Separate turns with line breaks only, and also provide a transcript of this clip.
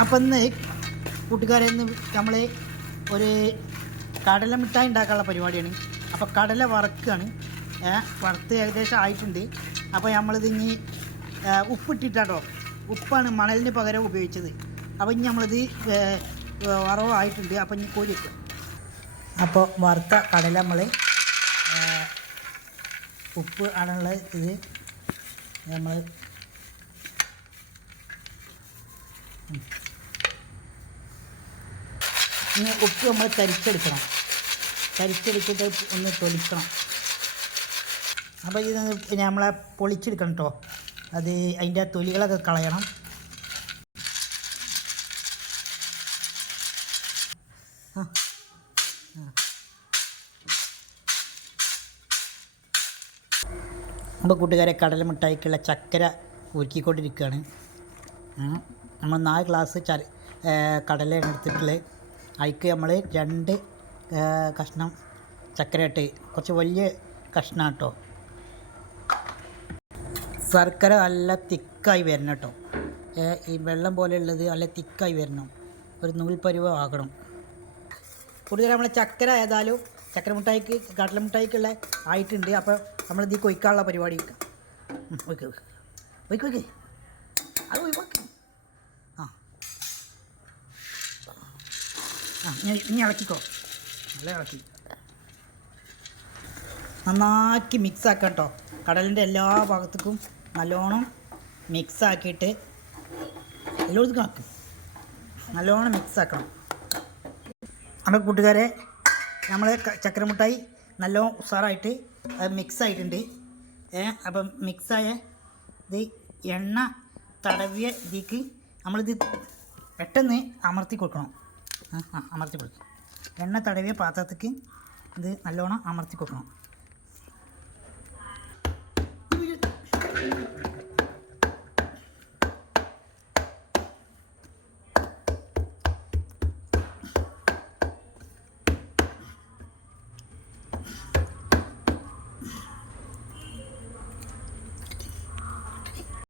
അപ്പം ഇന്ന് കൂട്ടുകാരെ ഇന്ന് നമ്മൾ ഒരു കടല മിഠായി ഉണ്ടാക്കാനുള്ള പരിപാടിയാണ്. അപ്പോൾ കടല വറുക്കുകയാണ് വറുത്ത് ഏകദേശം ആയിട്ടുണ്ട്. അപ്പോൾ നമ്മളിത് ഇനി ഉപ്പിട്ടിട്ടാട്ടോ. ഉപ്പാണ് മണലിന് പകരം ഉപയോഗിച്ചത്. അപ്പോൾ ഇനി നമ്മളിത് വറവായിട്ടുണ്ട് അപ്പോൾ ഇനി കോരി വെക്കുക അപ്പോൾ വറുത്ത കടല നമ്മൾ ഉപ്പ് ആണുള്ള ഇത് നമ്മൾ ഇനി ഉപ്പ് നമ്മൾ തരിച്ചെടുക്കണം. തരിച്ചെടുത്തിട്ട് ഒന്ന് തൊലിക്കണം. അപ്പോൾ ഇത് പിന്നെ നമ്മളെ പൊളിച്ചെടുക്കണം കേട്ടോ അത് അതിന്റെ തൊലികളൊക്കെ കളയണം. ആ കൂട്ടുകാരെ കടല മിഠായിക്കുള്ള ചക്കര ഉരുക്കിക്കൊണ്ടിരിക്കുകയാണ് ഉം. നമ്മൾ നാല് ഗ്ലാസ് ചര കടല കടലയാണ് എടുത്തിട്ടുള്ളത്. അതിക്ക് നമ്മൾ രണ്ട് കഷ്ണം ചക്കര ഇട്ട് കുറച്ച് വലിയ കഷ്ണം കേട്ടോ ശർക്കര നല്ല തിക്കായി വരണം കേട്ടോ. ഈ വെള്ളം പോലെയുള്ളത് നല്ല തിക്കായി വരണം. ഒരു നൂൽ ആകണം. കൂടുതൽ നമ്മൾ ചക്കര ഏതായാലും ചക്കര മിഠായിക്ക് കടല മിഠായിക്കുള്ള ആയിട്ടുണ്ട് അപ്പോൾ നമ്മളിത് കൊയ്ക്കാനുള്ള പരിപാടി. ഒയ്ക്ക് ഒയ്ക്ക് ഒയ്ക്ക് അത് ഒഴിവാക്കി. ആ ഇനി ഇളക്കിക്കോ. നല്ല ഇളക്കി. നന്നാക്കി മിക്സ് ആക്കാം കേട്ടോ കടലിന്റെ എല്ലാ ഭാഗത്തേക്കും നല്ലോണം മിക്സ് ആക്കിയിട്ട് എല്ലായിടത്തും ആക്കും. നല്ലോണം മിക്സ് ആക്കണം. അപ്പോൾ കൂട്ടുകാരെ നമ്മൾ ചക്രമുട്ടായി നല്ല ഉഷാറായിട്ട് അത് മിക്സ് ആയിട്ടുണ്ട്. അപ്പം മിക്സായ ഇത് എണ്ണ തടവിയ ഇതിക്ക് നമ്മളിത് പെട്ടെന്ന് അമർത്തി കൊടുക്കണം. അമർത്തി കൊടുക്കും. എണ്ണ തടവിയ പാത്രത്തേക്ക് ഇത് നല്ലോണം അമർത്തി കൊടുക്കണം.